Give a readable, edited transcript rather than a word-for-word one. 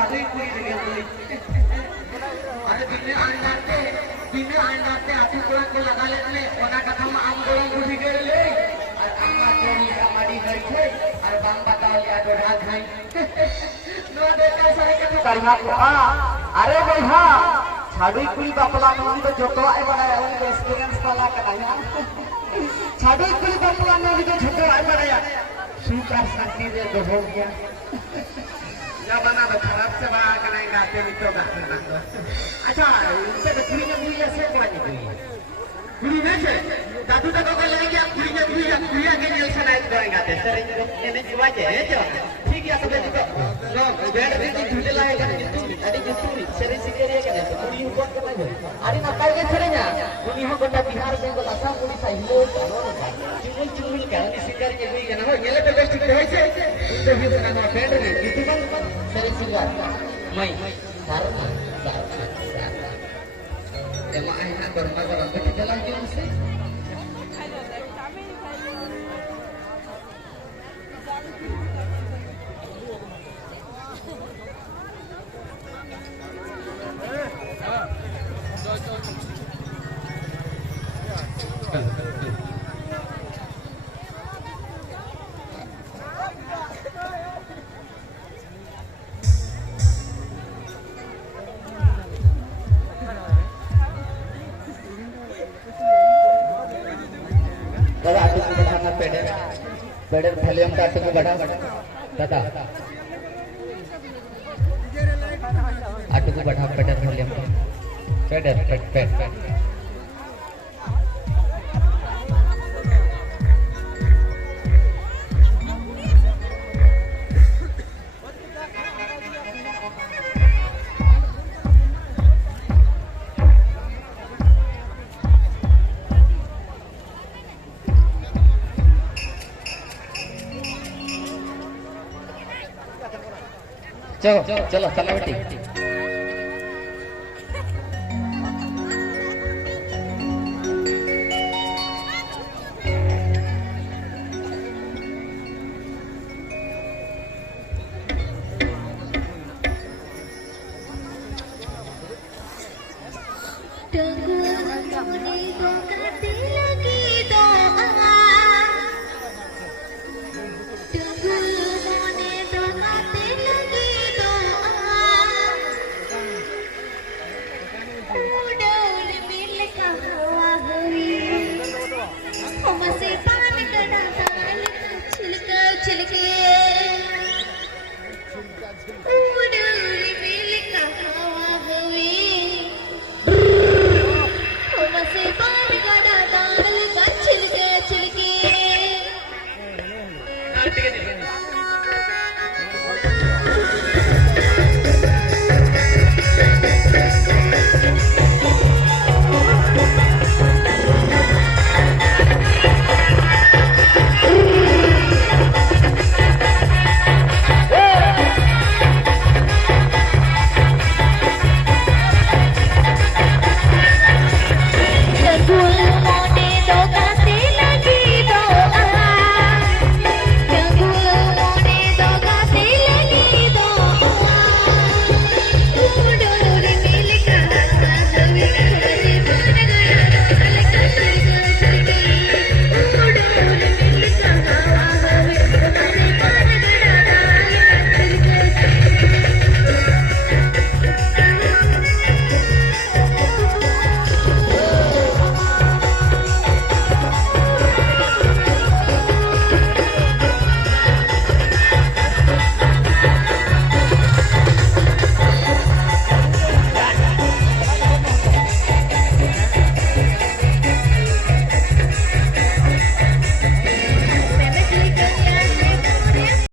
छाड़ी कोई लगे कोई अरे दिन आंडाते आठू कोड़ा को लगा लेने ओना कथा में आम गोड़ा गुड़ी कर ले और आमा चोरी का माड़ी गई थे और बाम बताओ लिया डोढ़ा खाई नो देखा सारे कथा करिया को अरे भैया छाड़ी कुली बापला में तो जोतो आए बड़ा उन एक्सपीरियंस वाला कराया छाड़ी कुली बापला में तो जोतो आए बड़ा सुपर शक्ति दे तो हो गया या बना तो खराब से बा कनाई गाते मित्रों का अच्छा इससे तो कुड़ी में कुड़ी ऐसे कोई नहीं कुड़ी में से दादू दादू का लगे आप कुड़ी में कुड़ी के जेल से नहीं गाते सर ने जीवा जे जो ठीक है सब तो नो बैठ भी झूले लाएगा अरे कुड़ी सर सिकेरिया के तो कुड़ी ऊपर के नहीं अरे ना काई के छरे냐 कुड़ी हो गोटा बिहार में को आसाम कुड़ी साइलो चुमुल का सिकेरिया के हुई ना हो येले तो बेस्ट होय छे तो भी ना बैठ रे कितु बन सर सिंगार मई सर एमा आई ना गरमा गरम के चला के से पेडर वॉल्यूम का आटू को बढ़ा दादा आटू को बढ़ा पेडर वॉल्यूम पेडर पेड चलो चलो चला बेटी